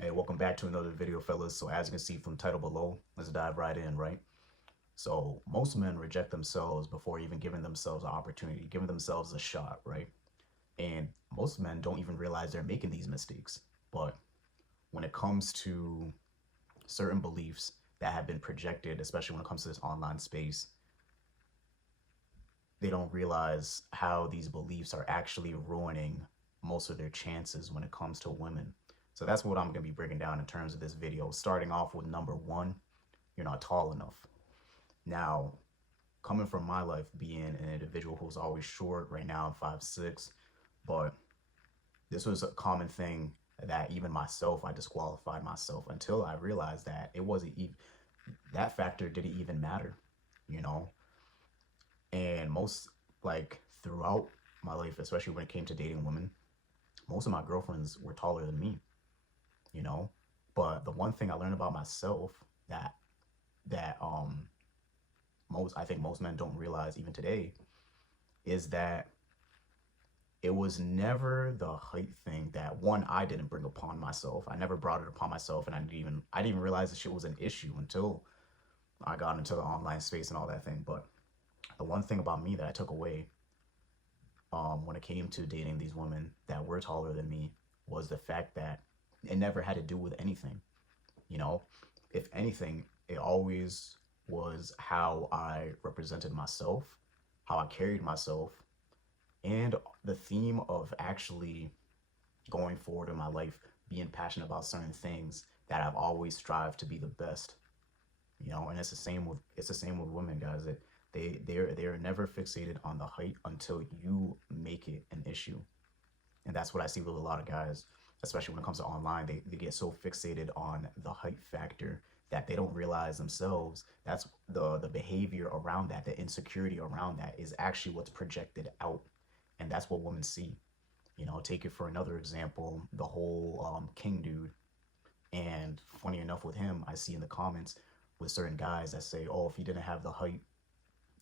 Hey, welcome back to another video, fellas. So as you can see from the title below, let's dive right in, right? So most men reject themselves before even giving themselves an opportunity, giving themselves a shot, right? And most men don't even realize they're making these mistakes. But when it comes to certain beliefs that have been projected, especially when it comes to this online space, they don't realize how these beliefs are actually ruining most of their chances when it comes to women. So that's what I'm going to be breaking down in terms of this video, starting off with number one: you're not tall enough. Now, coming from my life being an individual who's always short, right now I'm 5'6", but this was a common thing that even myself, I disqualified myself until I realized that it wasn't even, that factor didn't even matter, you know? And most, like, throughout my life, especially when it came to dating women, most of my girlfriends were taller than me, you know? But the one thing I learned about myself that, that most, I think most men don't realize even today, is that it was never the height thing that, one, I didn't bring upon myself. I never brought it upon myself, and I didn't even realize that shit was an issue until I got into the online space and all that thing. But the one thing about me that I took away, when it came to dating these women that were taller than me, was the fact that it never had to do with anything. You know, if anything, it always was how I represented myself, how I carried myself, and the theme of actually going forward in my life, being passionate about certain things that I've always strived to be the best. And it's the same with women, guys. They're never fixated on the height until you make it an issue. And that's what I see with a lot of guys, especially when it comes to online. They get so fixated on the height factor that they don't realize themselves that's the behavior around that, the insecurity around that is actually what's projected out. And that's what women see. Take it for another example, the whole King dude. And funny enough, with him, I see in the comments with certain guys that say, oh, if he didn't have the height,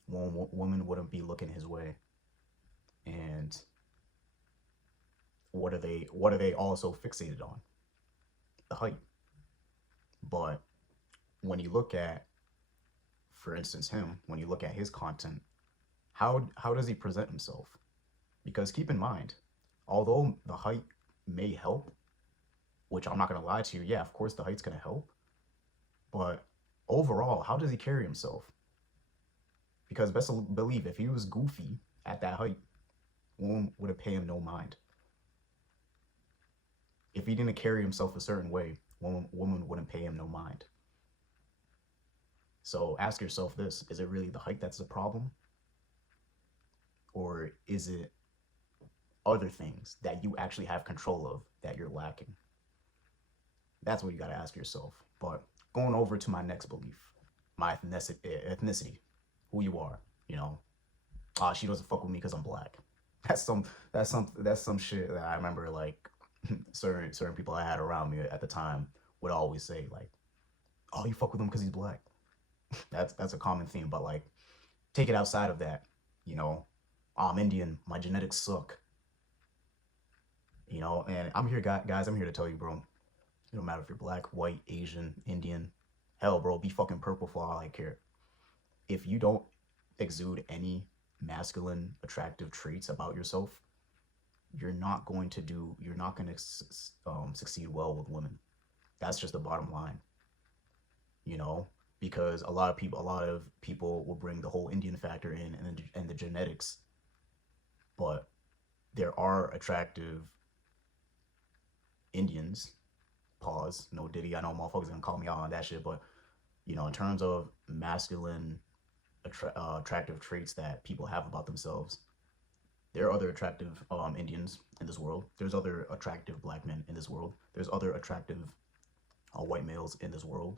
women wouldn't be looking his way. And what are they also fixated on? The height. But when you look at, for instance, him, when you look at his content, how does he present himself? Because keep in mind, although the height may help, which I'm not gonna lie to you, yeah, of course the height's gonna help, but overall, how does he carry himself? Because best believe, if he was goofy at that height, women would have paid him no mind. If he didn't carry himself a certain way, women wouldn't pay him no mind. So ask yourself this: is it really the height that's the problem, or is it other things that you actually have control of that you're lacking? That's what you got to ask yourself. But going over to my next belief, my ethnicity, who you are. You know, she doesn't fuck with me because I'm black. That's some shit that I remember, like, certain people I had around me at the time would always say, like, oh, you fuck with him because he's black. That's a common theme. But, like, take it outside of that. You know, oh, I'm Indian. My genetics suck. And I'm here, guys. I'm here to tell you, bro. It don't matter if you're black, white, Asian, Indian. Hell, bro, be fucking purple for all I care. If you don't exude any masculine, attractive traits about yourself, you're not going to succeed well with women. That's just the bottom line. You know, because a lot of people will bring the whole Indian factor in, and the genetics, but there are attractive Indians. Pause. No Diddy. I know motherfuckers gonna call me out on that shit, but in terms of masculine, attractive traits that people have about themselves, there are other attractive Indians in this world. There's other attractive black men in this world. There's other attractive white males in this world.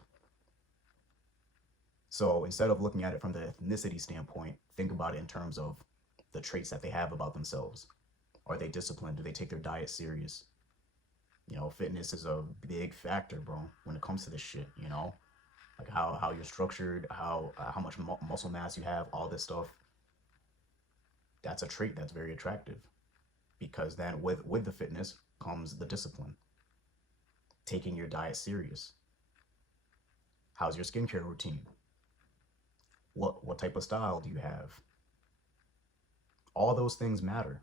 So instead of looking at it from the ethnicity standpoint, think about it in terms of the traits that they have about themselves. Are they disciplined? Do they take their diet serious? Fitness is a big factor, bro, when it comes to this shit. Like how you're structured, how much muscle mass you have, all this stuff. That's a trait that's very attractive, because then with the fitness comes the discipline. taking your diet serious. How's your skincare routine? What type of style do you have? All those things matter.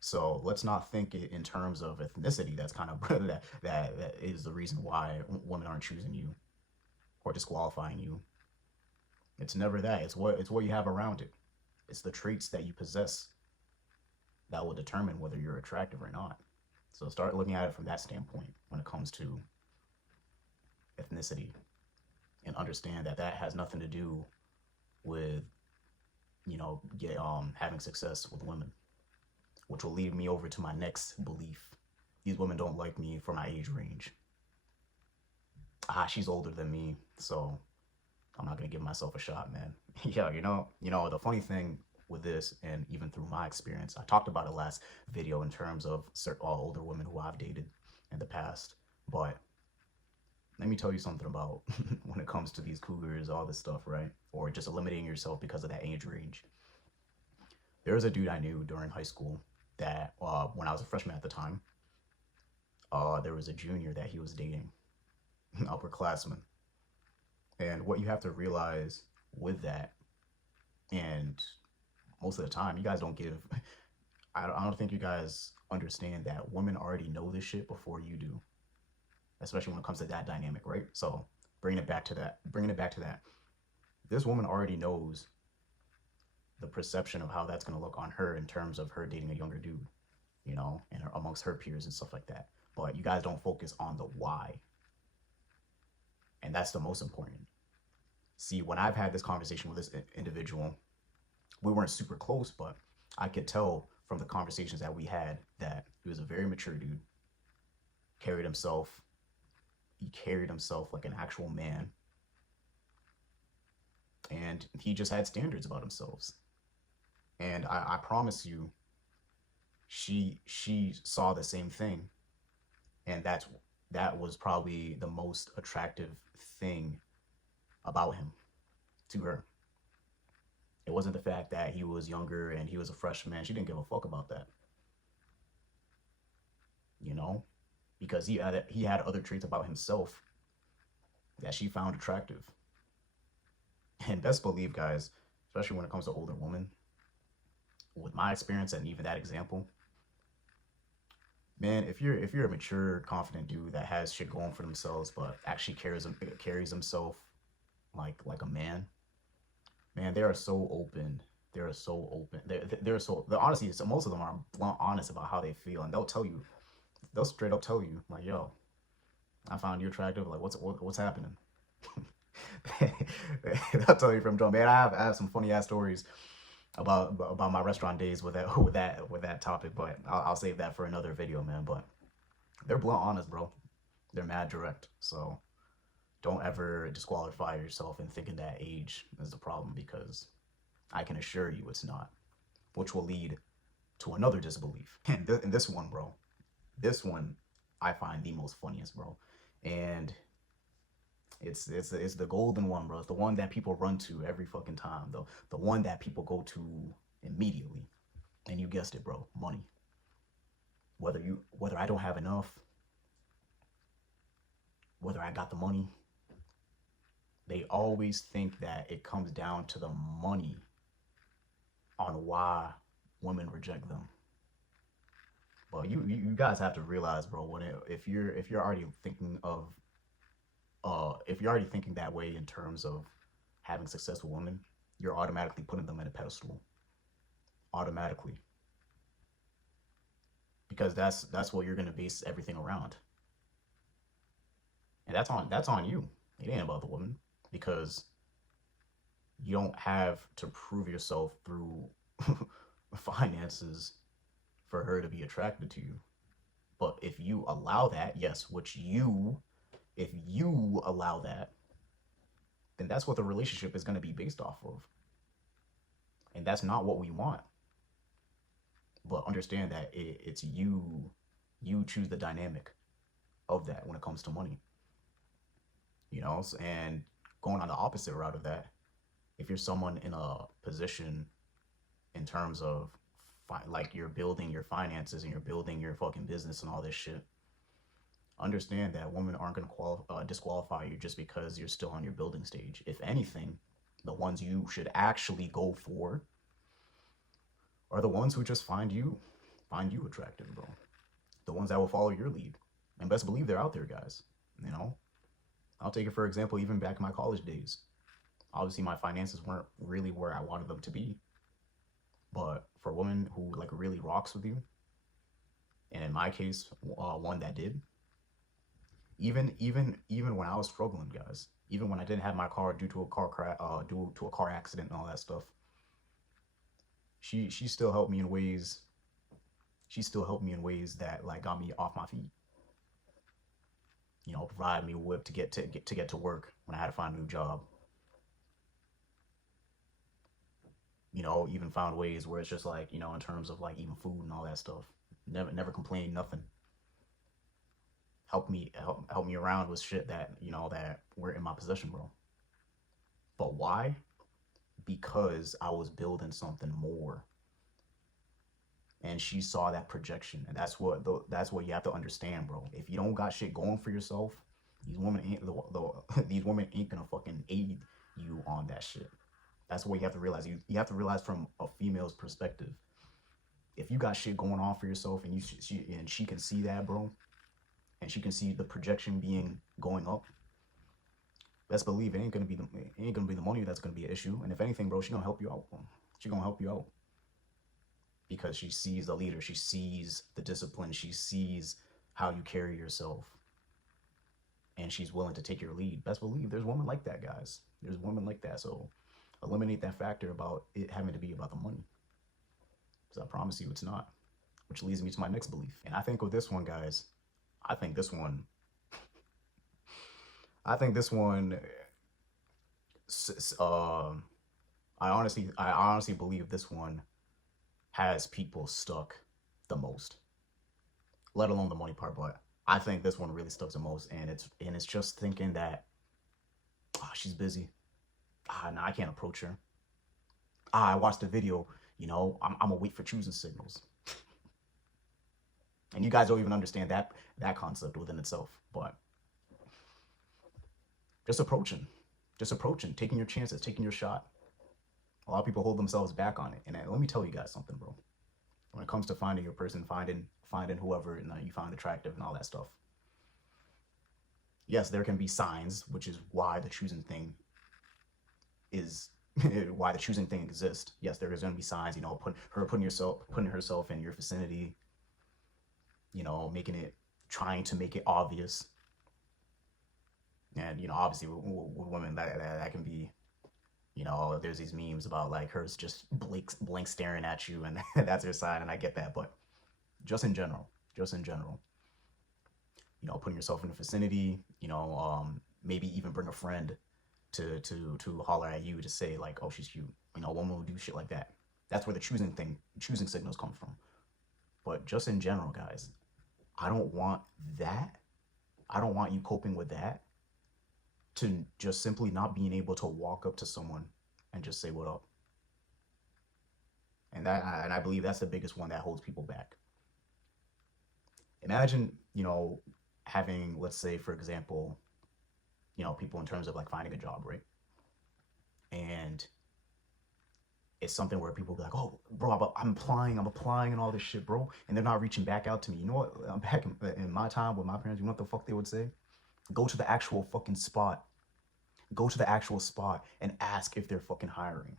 So let's not think it in terms of ethnicity. That's kind of that is the reason why women aren't choosing you or disqualifying you. It's never that. It's what you have around it. It's the traits that you possess that will determine whether you're attractive or not. So start looking at it from that standpoint when it comes to ethnicity, and understand that that has nothing to do with having success with women, which will lead me over to my next belief. These women don't like me for my age range. She's older than me, so I'm not gonna give myself a shot, man. Yeah, the funny thing with this, and even through my experience, I talked about it last video in terms of all older women who I've dated in the past. But let me tell you something about when it comes to these cougars, all this stuff, right? Or just eliminating yourself because of that age range. There was a dude I knew during high school that when I was a freshman at the time, there was a junior that he was dating, upperclassman. And what you have to realize with that, and most of the time, you guys don't give, I don't think you guys understand that women already know this shit before you do, especially when it comes to that dynamic, right? So bringing it back to that, this woman already knows the perception of how that's going to look on her in terms of her dating a younger dude, and amongst her peers and stuff like that. But you guys don't focus on the why. And that's the most important. See, when I've had this conversation with this individual, we weren't super close, but I could tell from the conversations that we had that he was a very mature dude. He carried himself like an actual man. And he just had standards about himself. And I promise you, she saw the same thing. And that was probably the most attractive thing about him to her. It wasn't the fact that he was younger and he was a freshman. She didn't give a fuck about that. Because he had other traits about himself that she found attractive. And best believe, guys, especially when it comes to older women, with my experience and even that example, man, if you're a mature, confident dude that has shit going for themselves, but actually carries himself like a man, they are so open. They're so open. They're so. Honestly, most of them are blunt, honest about how they feel, and they'll straight up tell you, like, yo, I found you attractive. Like, what's happening? I'll tell you from jump, man. I have some funny ass stories about my restaurant days with that topic, but I'll save that for another video, man. But they're blunt honest, bro. They're mad direct. So don't ever disqualify yourself in thinking that age is the problem, because I can assure you it's not, which will lead to another disbelief. And this one, bro, this one I find the most funniest, bro. And it's the golden one, bro. It's the one that people run to every fucking time, though. The one that people go to immediately. And you guessed it, bro. Money. Whether I don't have enough, whether I got the money, they always think that it comes down to the money on why women reject them. Well, you guys have to realize, bro, if you're already thinking of if you're already thinking that way in terms of having successful women, you're automatically putting them in a pedestal. Automatically. Because that's what you're gonna base everything around. And that's on you. It ain't about the woman. Because you don't have to prove yourself through finances for her to be attracted to you. But if you allow that, yes, if you allow that, then that's what the relationship is going to be based off of. And that's not what we want. But understand that it's you choose the dynamic of that when it comes to money. And going on the opposite route of that, if you're someone in a position in terms of like you're building your finances and you're building your fucking business and all this shit, understand that women aren't going to disqualify you just because you're still on your building stage. If anything, the ones you should actually go for are the ones who just find you attractive, bro. The ones that will follow your lead. And best believe they're out there, guys. You know, I'll take it for example, even back in my college days. Obviously, my finances weren't really where I wanted them to be. But for a woman who like really rocks with you, and in my case, one that did, even when I was struggling, guys, even when I didn't have my car due to a car crash, due to a car accident and all that stuff, she still helped me in ways. She still helped me in ways that like got me off my feet. You know, provide me with to get to work when I had to find a new job. You know, even found ways where it's just like, you know, in terms of like even food and all that stuff. Never complained, nothing. Help me around with shit that, you know, that were in my possession, bro. But why? Because I was building something more. And she saw that projection. And that's what you have to understand, bro. If you don't got shit going for yourself, these women ain't gonna fucking aid you on that shit. That's what you have to realize. You have to realize from a female's perspective. If you got shit going on for yourself and she can see that, bro, and she can see the projection being going up, best believe it ain't gonna be the money that's gonna be an issue. And if anything, bro, she gonna help you out, bro. She gonna help you out because she sees the leader, she sees the discipline, she sees how you carry yourself, and she's willing to take your lead. Best believe there's women like that, guys. There's women like that. So eliminate that factor about it having to be about the money, because I promise you it's not. Which leads me to my next belief. And I think with this one, guys, I think this one, I think this one, uh, I honestly believe this one has people stuck the most, let alone the money part. But I think this one really stuck the most, and it's just thinking that, she's busy. No, I can't approach her. I watched the video. You know, I'm gonna wait for choosing signals. And you guys don't even understand that concept within itself. But just approaching, taking your chances, taking your shot. A lot of people hold themselves back on it. And let me tell you guys something, bro. When it comes to finding your person, finding whoever you find attractive and all that stuff. Yes, there can be signs, which is why the choosing thing is why the choosing thing exists. Yes, there is going to be signs. You know, putting herself in your vicinity. You know, trying to make it obvious. And you know, obviously with women that can be, you know, there's these memes about like hers just blank staring at you, and that's her sign, and I get that. But just in general, you know, putting yourself in the vicinity, you know, maybe even bring a friend to holler at you to say like, oh, she's cute. You know, a woman will do shit like that. That's where the choosing signals come from. But just in general, guys, I don't want that. I don't want you coping with that, to just simply not being able to walk up to someone and just say what up. And I believe that's the biggest one that holds people back. Imagine, you know, having, let's say, for example, you know, people in terms of like finding a job, right? And it's something where people be like, oh, bro, I'm applying and all this shit, bro. And they're not reaching back out to me. You know what? Back in my time with my parents, you know what the fuck they would say? Go to the actual fucking spot. Go to the actual spot and ask if they're fucking hiring.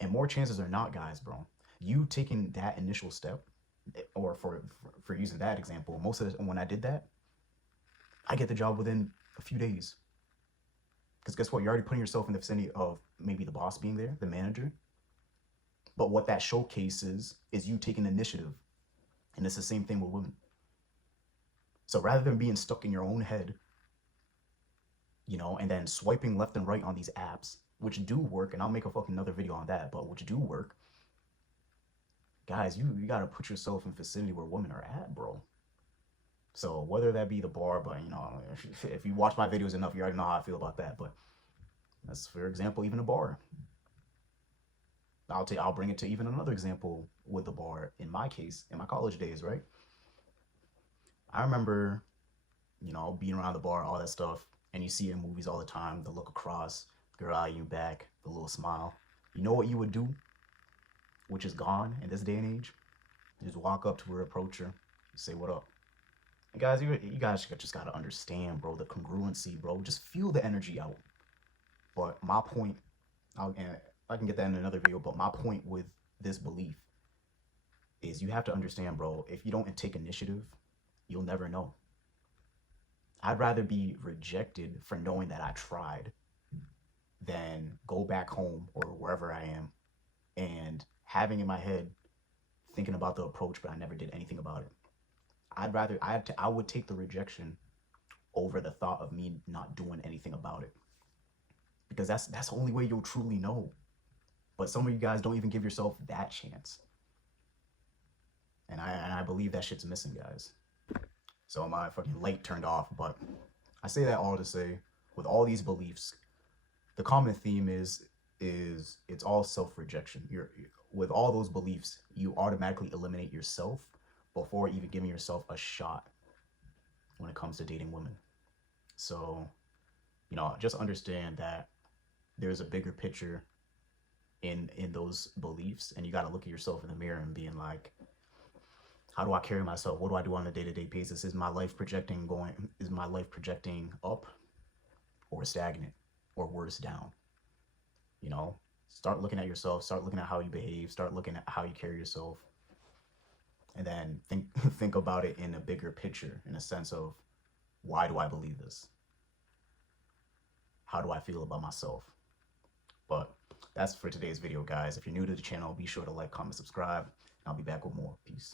And more chances are not, guys, bro. You taking that initial step, or for using that example, most of the when I did that, I get the job within a few days. Because guess what? You're already putting yourself in the vicinity of maybe the boss being there, the manager. But what that showcases is you taking initiative. And it's the same thing with women. So rather than being stuck in your own head, you know, and then swiping left and right on these apps, which do work, and I'll make a fucking another video on that, but which do work, guys, you gotta put yourself in vicinity where women are at, bro. So whether that be the bar, but you know, if you watch my videos enough, you already know how I feel about that. But that's, for example, even a bar. I'll bring it to even another example with the bar. In my case, in my college days, right? I remember, being around the bar, all that stuff, and you see it in movies all the time, the look across, girl eyeing you back, the little smile. You know what you would do, which is gone in this day and age? You just walk up to her, approach her, say what up. And guys, you guys just gotta understand, bro, the congruency, bro. Just feel the energy out. But my point, and I can get that in another video, but my point with this belief is you have to understand, bro, if you don't take initiative, you'll never know. I'd rather be rejected for knowing that I tried than go back home or wherever I am and having in my head thinking about the approach, but I never did anything about it. I would take the rejection over the thought of me not doing anything about it, because that's the only way you'll truly know. But some of you guys don't even give yourself that chance, and I believe that shit's missing, guys. So my fucking light turned off, but I say that all to say, with all these beliefs, the common theme is it's all self-rejection. With all those beliefs, you automatically eliminate yourself before even giving yourself a shot when it comes to dating women. So, just understand that there's a bigger picture in those beliefs, and you got to look at yourself in the mirror and being like, how do I carry myself? What do I do on a day-to-day basis? Is my life projecting up or stagnant or worse down? Start looking at yourself, start looking at how you behave, start looking at how you carry yourself, and then think about it in a bigger picture, in a sense of, why do I believe this? How do I feel about myself? But that's for today's video, guys. If you're new to the channel, be sure to like, comment, subscribe, and I'll be back with more. Peace.